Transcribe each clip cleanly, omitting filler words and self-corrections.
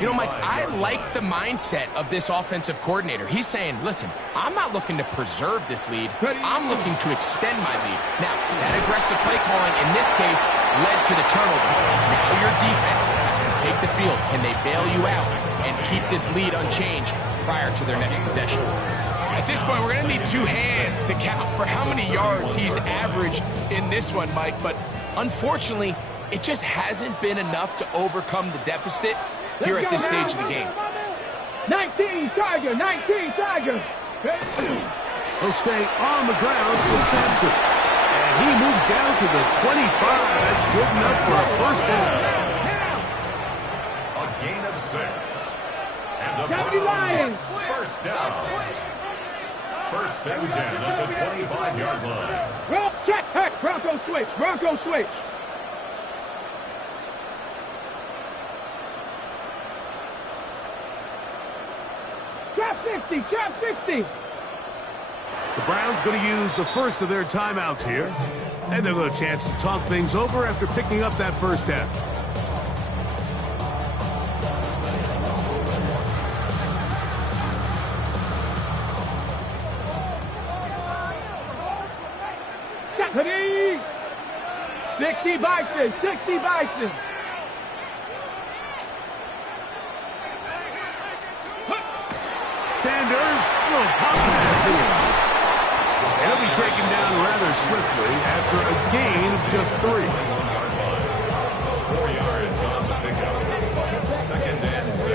You know, Mike, I like the mindset of this offensive coordinator. He's saying, listen, I'm not looking to preserve this lead. I'm looking to extend my lead. Now, that aggressive play calling in this case led to the turnover. Now your defense has to take the field. Can they bail you out and keep this lead unchanged prior to their next possession? At this point, we're going to need two hands to count for how many yards he's averaged in this one, Mike. But unfortunately, it just hasn't been enough to overcome the deficit here at this stage of the game. 19 Tiger, 19 Tiger. He'll stay on the ground with Sampson. And he moves down to the 25. That's good enough for a first down. A gain of 6. And the Deputy Lions. First down. First and 10 at the 25-yard line. Roll, check, heck, Bronco switch, Bronco switch. Trap 60, trap 60. The Browns going to use the first of their timeouts here. And they'll have a chance to talk things over after picking up that first down. Deputy! 60 Bison, 60 Bison. Sanders will pop that here. He'll be taken down rather swiftly after a gain of just 3. 4 yards on the pickup. Second and 6.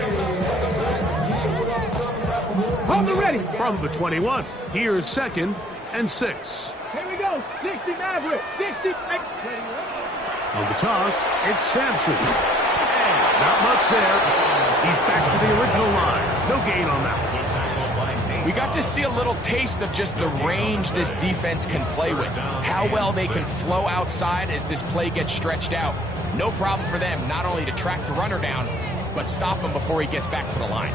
Hold it ready. From the 21, here's second and 6. Here we go. 60 Maverick. 60. On the toss, it's Sampson. And not much there. He's back to the original line. No gain on that one. We got to see a little taste of just the range this defense can play with. How well they can flow outside as this play gets stretched out. No problem for them not only to track the runner down, but stop him before he gets back to the line.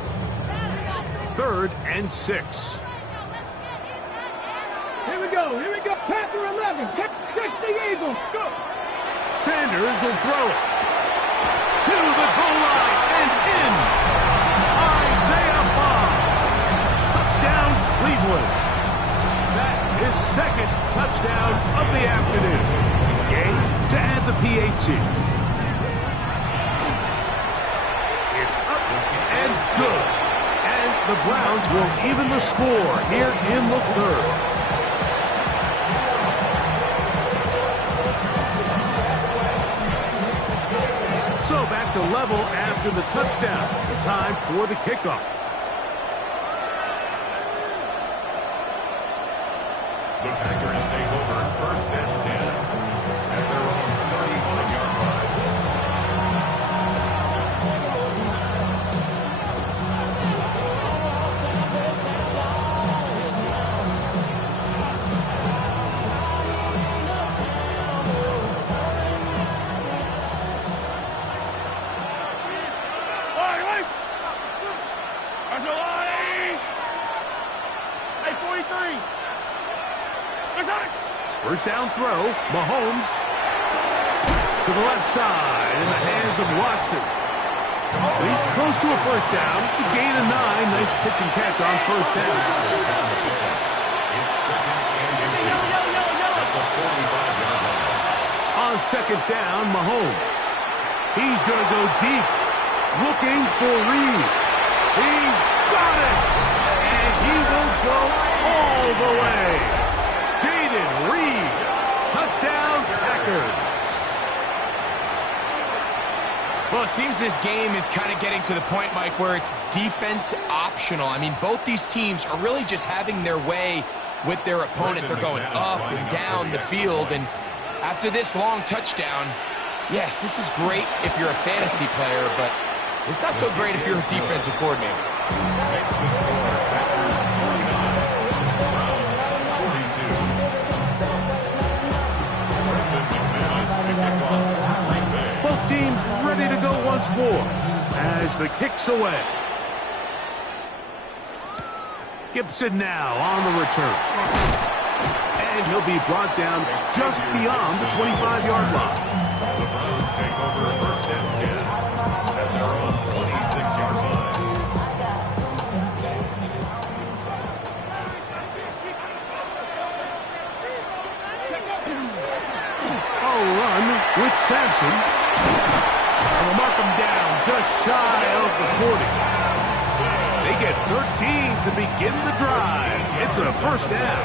Third and 6. Here we go. Here we go. Panther 11. 60 Eagles. Go. Sanders will throw it. To the goal line and in. Isaiah Bond. Touchdown, Cleveland. That is second touchdown of the afternoon. Game to add the PAT. It's up and good. And the Browns will even the score here in the third. So back to level after the touchdown. Time for the kickoff. The Packers take over first and 10 at their own 31-yard line. First down throw, Mahomes to the left side in the hands of Watson. He's close to a first down. To gain a 9. Nice pitch and catch on first down. It's second and inches at the 45-yard line. On second down, Mahomes. He's going to go deep, looking for Reed. He's got it, and he will go all the way. Jaden Reed, touchdown Packers. Well, it seems this game is kind of getting to the point, Mike, where it's defense optional. I mean, both these teams are really just having their way with their opponent. They're going up and down the field, and after this long touchdown, yes, this is great if you're a fantasy player, but it's not so great if you're a defensive coordinator. Makes the score Packers 49, Browns 42. Brendan McManus to kick off Green Bay. Both teams ready to go once more as the kick's away. Gibson now on the return. And he'll be brought down just beyond the 25-yard line. The Browns take over first and 10 at their own Sampson. And will mark him down just shy of the 40. They get 13 to begin the drive. It's a first down.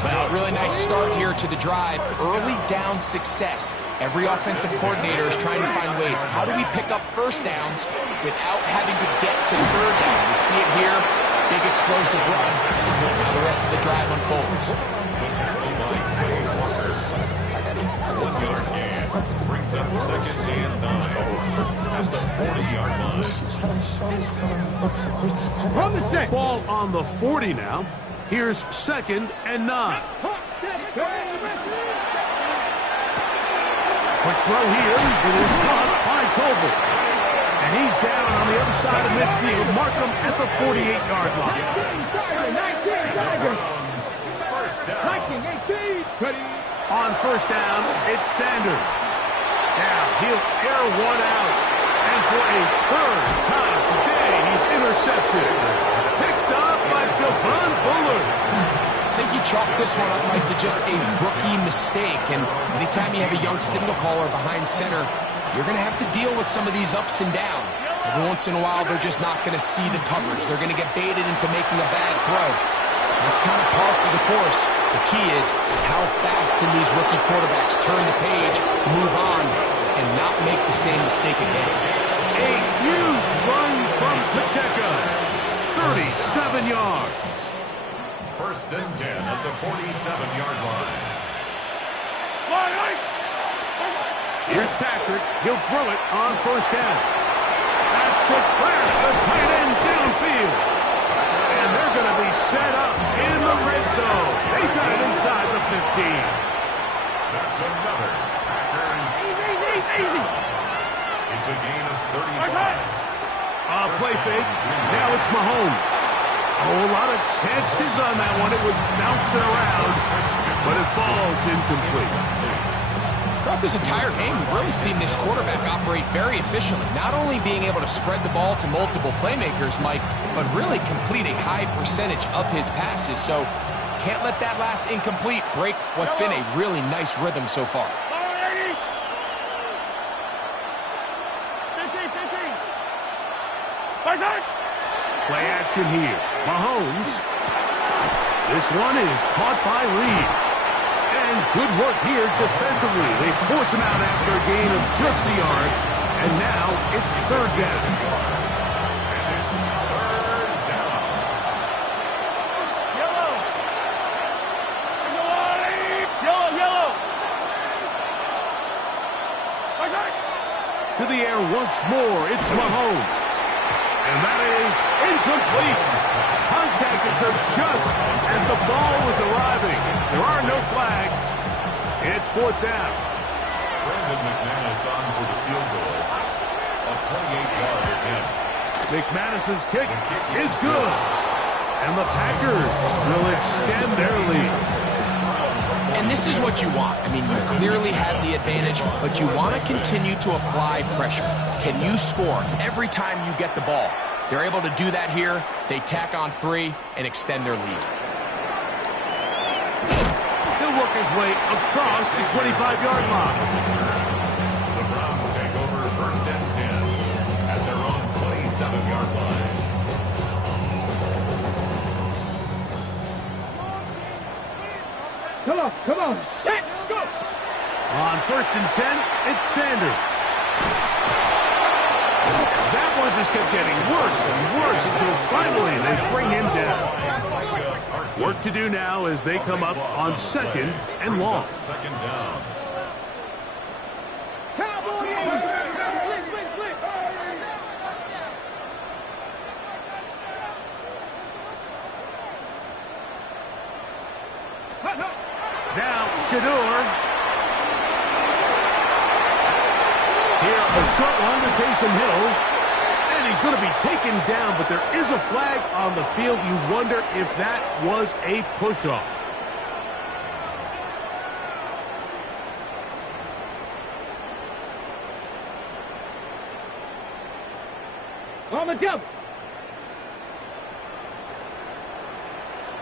Well, really nice start here to the drive. Early down success. Every offensive coordinator is trying to find ways. How do we pick up first downs without having to get to third down? We see it here. Big explosive run. Now the rest of the drive unfolds. Brings up second and 9 at the 40-yard line. On the check. Ball on the 40 now. Here's second and 9. Quick throw here. It is caught by Tobin. And he's down on the other side of midfield. Mark him at the 48-yard line. 19, 18, On first down, it's Sanders. Now he'll air one out. And for a third time today, he's intercepted. Picked up by Javon Bullard. I think you chalk this one up, Mike, to just a rookie mistake. And anytime you have a young signal caller behind center, you're going to have to deal with some of these ups and downs. Every once in a while, they're just not going to see the coverage. They're going to get baited into making a bad throw. That's kind of par for the course. The key is how fast can these rookie quarterbacks turn the page, move on, and not make the same mistake again. A huge run from Pacheco. 37 yards. First and 10 at the 47-yard line. Here's Patrick. He'll throw it on first down. That's to crash the tight end downfield. And they're going to be set up in the red zone. They got it inside the 15. That's another Packers. Easy. It's a gain of 35. Play fake. Now it's Mahomes. A lot of chances on that one. It was bouncing around, but it falls incomplete. Throughout this entire game, we've really seen this quarterback operate very efficiently, not only being able to spread the ball to multiple playmakers, Mike, but really complete a high percentage of his passes. So can't let that last incomplete break what's been a really nice rhythm so far. Play action here. Mahomes. This one is caught by Reed. And good work here defensively. They force him out after a gain of just a yard. And now it's third down. And it's third down. Yellow. To the air once more. It's Mahomes. And that is incomplete. Contact occurred just as the ball was arriving. There are no flags. It's fourth down. Brandon McManus on for the field goal. A 28-yard attempt. McManus's kick is good. And the Packers will extend their lead. And this is what you want. I mean, you clearly have the advantage, but you want to continue to apply pressure. Can you score every time you get the ball? They're able to do that here. They tack on 3 and extend their lead. He'll work his way across the 25-yard line. The Browns take over first and 10 at their own 27-yard line. Come on. Let's go. On first and 10, it's Sanders. That one just kept getting worse and worse until finally they bring him down. Work to do now as they come up on second and long. Second down. Now, Shador. Here, a short one to Taysom Hill. And he's going to be taken down, but there is a flag on the field. You wonder if that was a push-off. On the jump.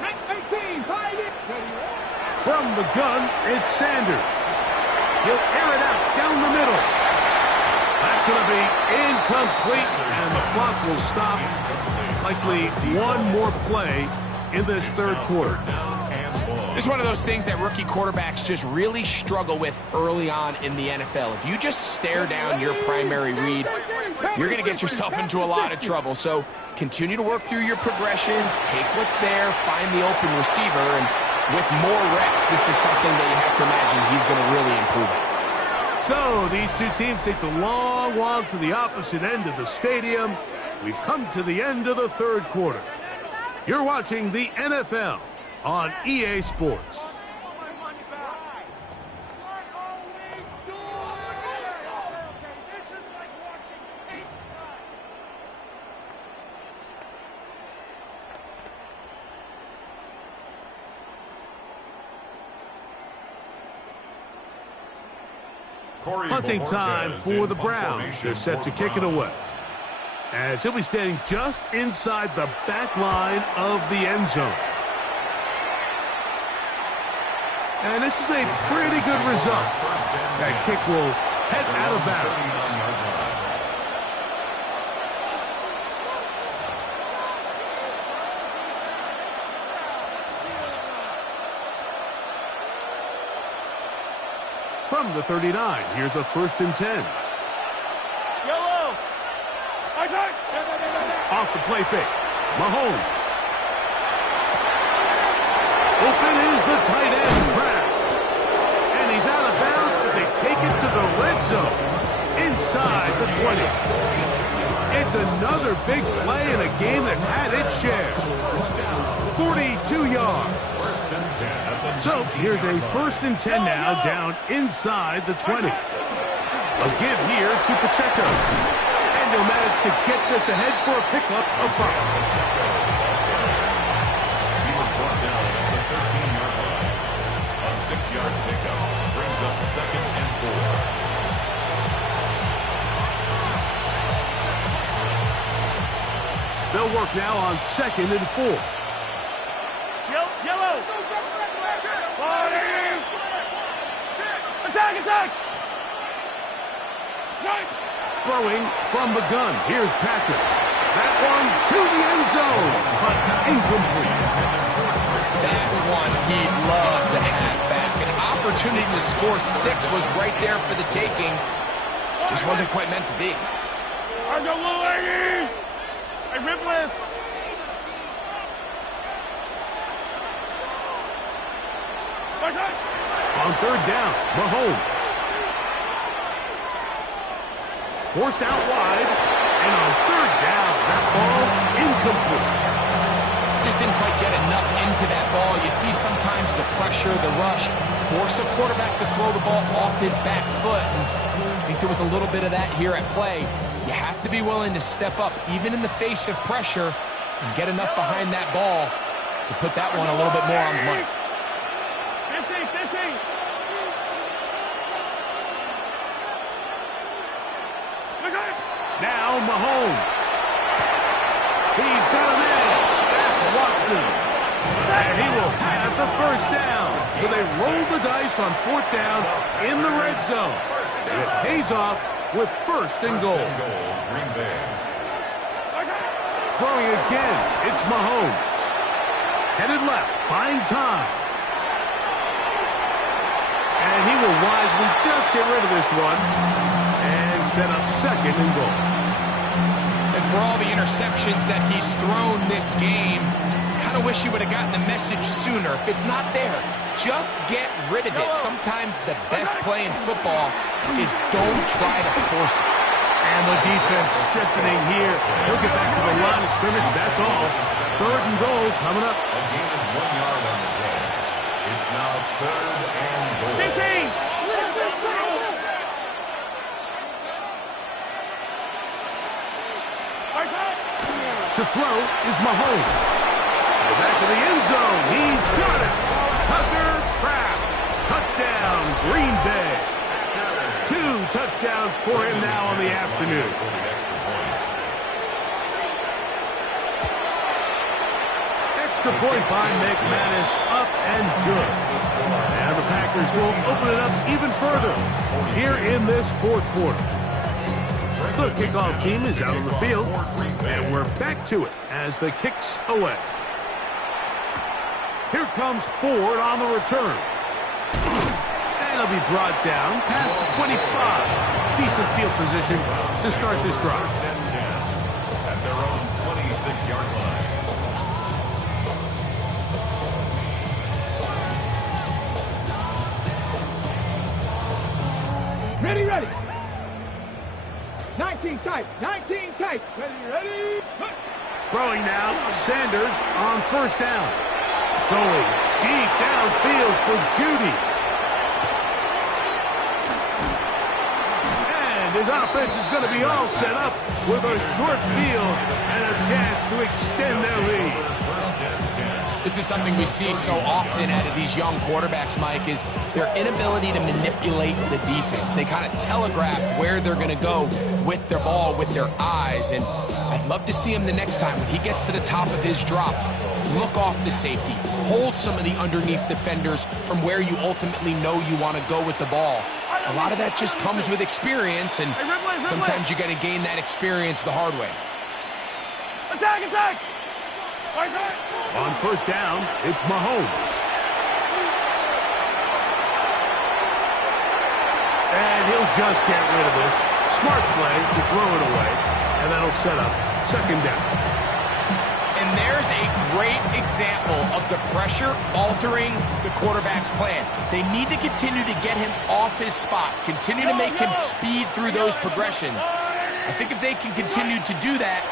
18, From the gun, it's Sanders. He'll air it out down the middle. That's going to be incomplete, and the clock will stop. Likely one more play in this third quarter. It's one of those things that rookie quarterbacks just really struggle with early on in the NFL. If you just stare down your primary read, you're going to get yourself into a lot of trouble. So continue to work through your progressions, take what's there, find the open receiver, and with more reps, this is something that you have to imagine he's going to really improve at. So these two teams take the long walk to the opposite end of the stadium. We've come to the end of the third quarter. You're watching the NFL on EA Sports. Punting time for the Browns. They're set to kick it away, as he'll be standing just inside the back line of the end zone. And this is a pretty good result. That kick will head out of bounds. From the 39, here's a 1st and 10. Yellow. Off the play fake. Mahomes. Open is the tight end, Kraft. And he's out of bounds, but they take it to the red zone. Inside the 20. It's another big play in a game that's had its share. 42 yards. So here's a 1st and 10 now, down inside the 20. A give here to Pacheco. And he'll manage to get this ahead for a pickup of 5. He was brought down at the 13-yard line. A 6-yard pickup brings up 2nd and 4. They'll work now on 2nd and 4. Yellow. Attack. Throwing from the gun. Here's Patrick. That one to the end zone, but incomplete. That's one he'd love to have back. An opportunity to score 6 was right there for the taking. Just wasn't quite meant to be. I go little Aggie. Hey, Ripley. On 3rd down, Mahomes. Forced out wide, and on 3rd down, that ball incomplete. Just didn't quite get enough into that ball. You see sometimes the pressure, the rush, force a quarterback to throw the ball off his back foot. I think there was a little bit of that here at play. You have to be willing to step up, even in the face of pressure, and get enough behind that ball to put that one a little bit more on the money. 50. Now Mahomes. He's got a man. That's Watson. And he will have the 1st down. So they roll the dice on 4th down in the red zone. And it pays off with 1st and goal. Green Bay. Throwing again, it's Mahomes. Headed left, buying time. And he will wisely just get rid of this one and set up 2nd and goal. And for all the interceptions that he's thrown this game, kind of wish he would have gotten the message sooner. If it's not there, just get rid of it. Sometimes the best play in football is don't try to force it. And the defense stiffening here. He'll get back to the line of scrimmage, that's all. 3rd and goal coming up. A gain of 1 yard on the play. It's now 3rd and goal. 15. To throw is Mahomes. Back to the end zone. He's got it. Tucker Kraft. Touchdown, Green Bay. 2 touchdowns for him now on the afternoon. Extra point by McManus, up and good. And the Packers will open it up even further here in this fourth quarter. The kickoff team is out on the field, and we're back to it as the kick's away. Here comes Ford on the return. And he'll be brought down past the 25. Decent field position to start this drive. First and 10 at their own 26-yard line. Ready, ready. 19 tight, 19 tight. Ready. Throwing now, Sanders on first down. Going deep downfield for Judy. And his offense is going to be all set up with a short field and a chance to extend their lead. This is something we see so often out of these young quarterbacks, Mike, is their inability to manipulate the defense. They kind of telegraph where they're going to go with their ball, with their eyes. And I'd love to see him the next time when he gets to the top of his drop. Look off the safety. Hold some of the underneath defenders from where you ultimately know you want to go with the ball. A lot of that just comes with experience, and sometimes you got to gain that experience the hard way. Attack, attack. On first down, it's Mahomes. And he'll just get rid of this. Smart play to throw it away, and that'll set up second down. And there's a great example of the pressure altering the quarterback's plan. They need to continue to get him off his spot, continue to make him speed through those progressions. I think if they can continue to do that,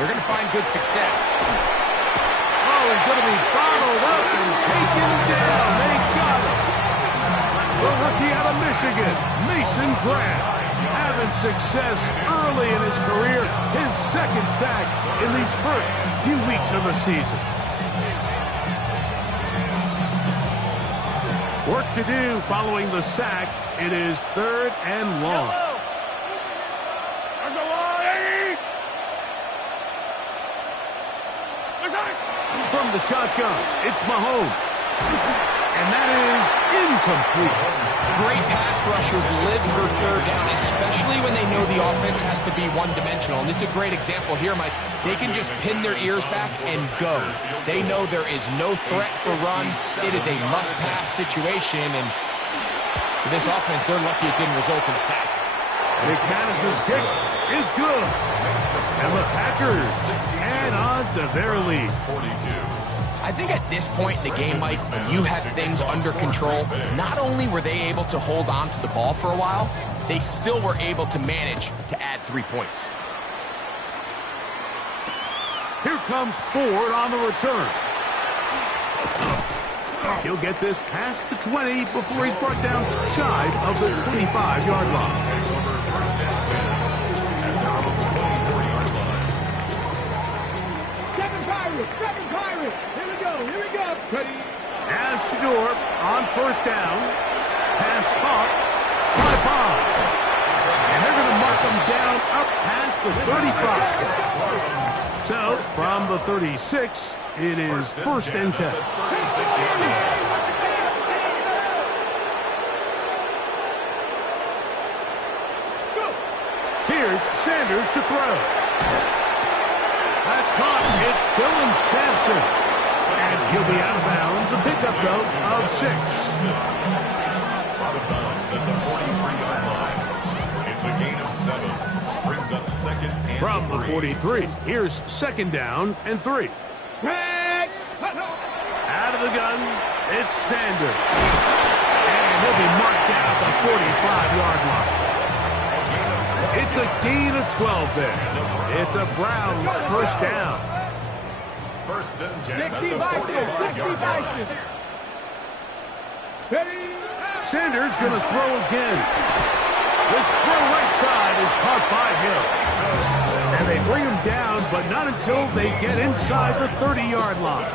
they're going to find good success. Oh, he's going to be bottled up and taken down. They got him. The rookie out of Michigan, Mason Grant, having success early in his career. His second sack in these first few weeks of the season. Work to do following the sack. It is third and long. From the shotgun, it's Mahomes. And that is incomplete. Great pass rushers live for third down, especially when they know the offense has to be one-dimensional. And this is a great example here, Mike. They can just pin their ears back and go. They know there is no threat for run. It is a must-pass situation. And for this offense, they're lucky it didn't result in a sack. McManus's kick is good. And the Packers add on to their lead. I think at this point in the game, Mike, when you have things under control, not only were they able to hold on to the ball for a while, they still were able to manage to add 3 points. Here comes Ford on the return. He'll get this past the 20 before he's brought down shy of the 25-yard line. Seven Pirates. Here we go. Ready. As Shador on first down. Pass caught by Bond. And they're going to mark them down up past the 35. So, from the 36, it is first and 10. Here's Sanders to throw. That's caught. It's Dylan Sampson. And he'll be out of bounds. A pickup, though, of 6. Out of bounds at the 43-yard line. It's a gain of 7. Brings up second and From 3. the 43, here's second down and 3. Out of the gun, it's Sanders. And he'll be marked down at the 45-yard line. It's a gain of 12 there. It's a Browns first down. First and 10 at 60 the Bison. 45-yard line. Ready. Sanders going to throw again. This throw right side is caught by Hill. And they bring him down, but not until they get inside the 30-yard line.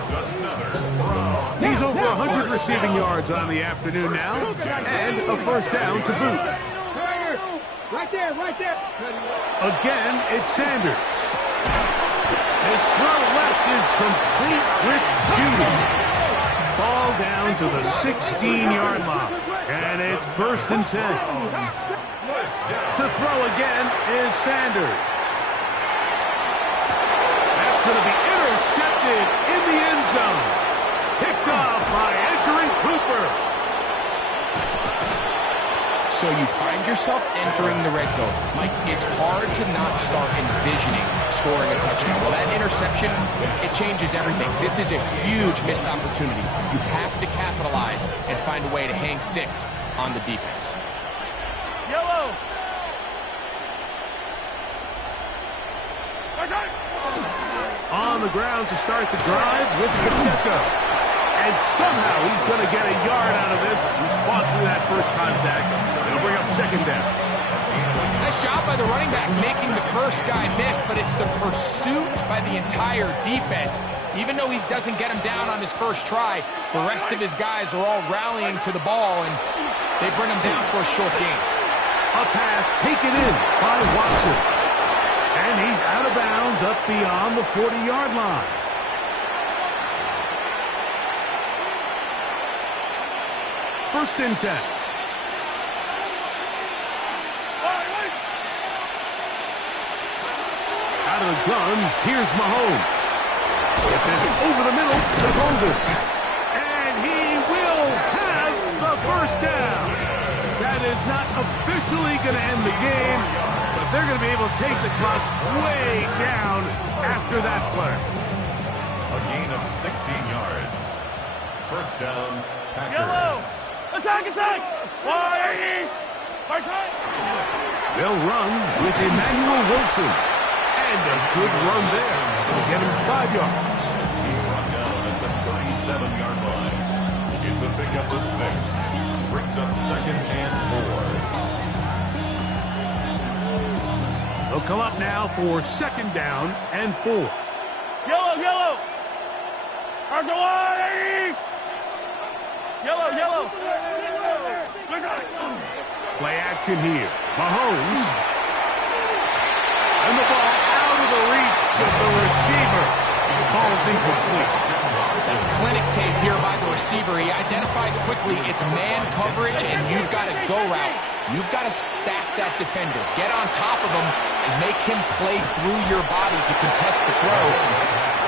He's over 100 receiving yards on the afternoon now, and a first down to boot. Right there. Again, it's Sanders. His throw left is complete with Judy. Ball down to the 16-yard line. And it's 1st and 10. To throw again is Sanders. That's going to be intercepted in the end zone. Picked off by Edgerrin Cooper. So you find yourself entering the red zone. Mike, it's hard to not start envisioning scoring a touchdown. Well, that interception, it changes everything. This is a huge missed opportunity. You have to capitalize and find a way to hang 6 on the defense. Yellow. On the ground to start the drive with Pacheco. And somehow he's going to get a yard out of this. He fought through that first contact. It'll bring up 2nd down. Nice job by the running back making the first guy miss, but it's the pursuit by the entire defense. Even though he doesn't get him down on his first try, the rest of his guys are all rallying to the ball, and they bring him down for a short gain. A pass taken in by Watson. And he's out of bounds up beyond the 40-yard line. First and 10. Out of the gun, here's Mahomes. Get this over the middle to Golden. And he will have the first down. That is not officially going to end the game, but they're going to be able to take the clock way down after that play. A gain of 16 yards. First down, Packers. Yellow. Attack, attack. They'll run with Emmanuel Wilson. And a good run there. It'll get him 5 yards. He's brought down at the 37-yard line. It's a pickup of 6. Brings up 2nd and 4. They'll come up now for 2nd down and 4. Yellow, yellow. Yellow, yellow. Play action here. Mahomes. And the ball out of the reach of the receiver. Ball's incomplete. That's clinic tape here by the receiver. He identifies quickly it's man coverage, and you've got a go route. You've got to stack that defender. Get on top of him and make him play through your body to contest the throw.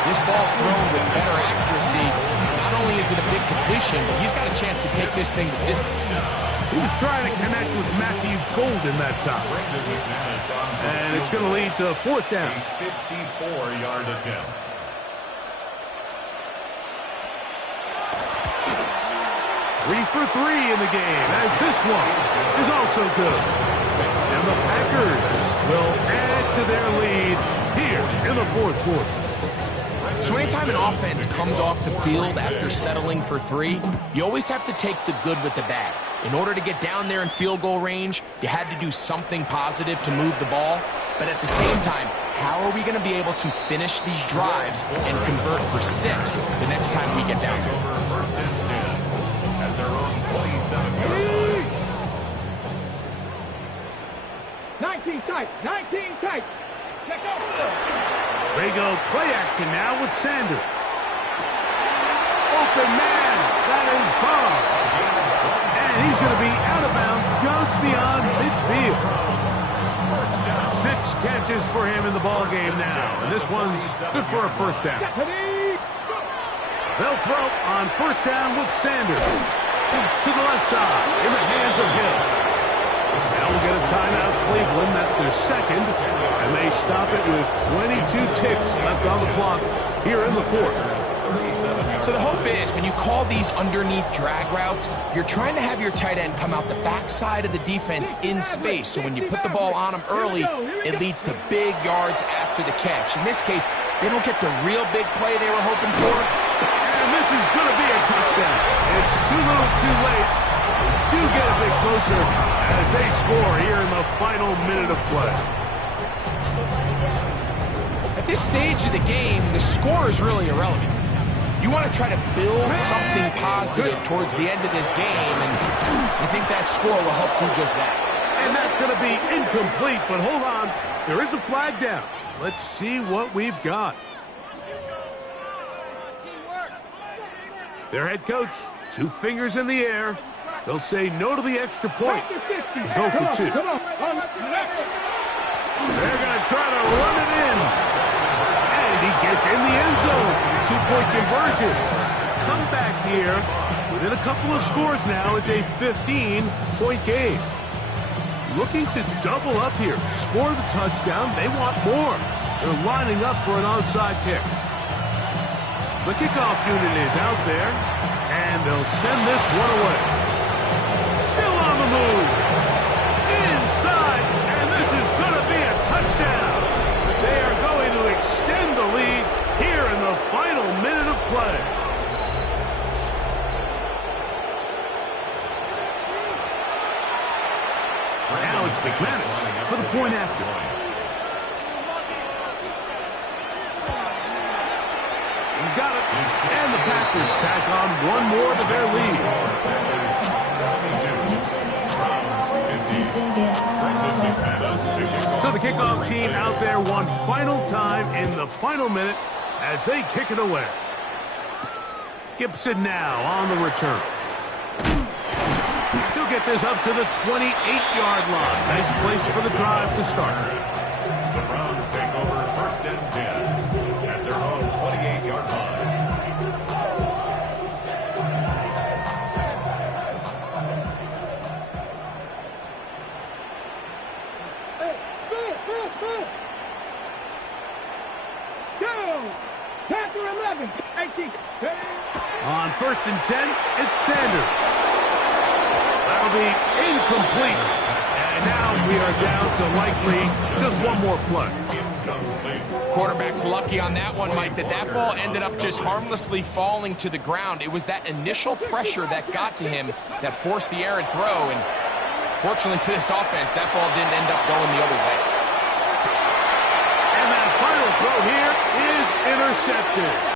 This ball's thrown with better accuracy. Not only is it a big completion, but he's got a chance to take this thing the distance. He was trying to connect with Matthew Golden that time. And it's going to lead to 4th down. A 54-yard attempt. Three for 3 in the game, as this one is also good. And the Packers will add to their lead here in the 4th quarter. So anytime an offense comes off the field after settling for 3, you always have to take the good with the bad. In order to get down there in field goal range, you had to do something positive to move the ball. But at the same time, how are we going to be able to finish these drives and convert for 6 the next time we get down there? Over 1st and 10 at their own 27-yard line. 19 tight, 19 tight. Check out. They go play action now with Sanders. Open man, that is Bob. And he's going to be out of bounds just beyond midfield. 6 catches for him in the ball game now. And this one's good for a 1st down. They'll throw on 1st down with Sanders. To the left side, in the hands of Hill. Now we'll get a timeout, Cleveland. That's their 2nd. And they stop it with 22 ticks left on the clock here in the 4th. So the hope is when you call these underneath drag routes, you're trying to have your tight end come out the backside of the defense in space. So when you put the ball on him early, it leads to big yards after the catch. In this case, they don't get the real big play they were hoping for. And this is going to be a touchdown. It's too little too late. Do get a bit closer as they score here in the final minute of play. At this stage of the game, the score is really irrelevant. You want to try to build something positive towards the end of this game, and I think that score will help do just that. And that's going to be incomplete, but hold on. There is a flag down. Let's see what we've got. Their head coach, 2 fingers in the air. They'll say no to the extra point. Go for 2. Come on. They're going to try to run it in. And he gets in the end zone for the 2-point conversion. Come back here. Within a couple of scores now, it's a 15-point game. Looking to double up here. Score the touchdown. They want more. They're lining up for an onside kick. The kickoff unit is out there, and they'll send this one away. Still on the move. Inside, and this is going to be a touchdown. They are going to extend the lead here in the final minute of play. Now it's McManus for the point after. He's got it. And the Packers tack on one more to their lead. So the kickoff team out there one final time in the final minute as they kick it away. Gibson now on the return. He'll get this up to the 28-yard line. Nice place for the drive to start. The Browns take over 1st and 10 at their own 28-yard line. Go! Panther 11. 18. On 1st and 10, it's Sanders. That'll be incomplete. And now we are down to likely just one more play. Quarterback's lucky on that one, Mike, that ball ended up just harmlessly falling to the ground. It was that initial pressure that got to him that forced the errant throw. And fortunately for this offense, that ball didn't end up going the other way. And that final throw here is intercepted.